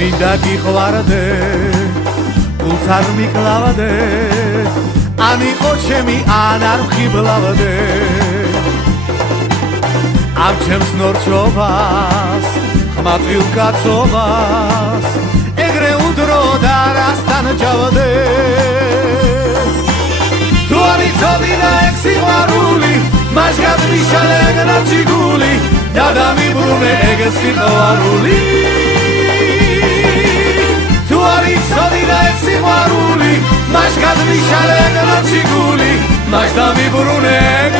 მინდა გიყვარდე გულს არ მიკლავდე ან იყო ჩემი ან არ მხიბლავდე ამ ჩემს ნორჩობას ხმატვილ კაცობას ეგრე უდრო და რასთან ჯავდე თუ არ იცოდი და ეგ სიყვარული მას გადმიშალეგნა ჩიგული და დამიბრუნე ეგ სიყვარული თუ არ იცოდი და ეგ სიყვარული მას გადმიშალეგნა ჩიგული მას დამიბრუნე ეგ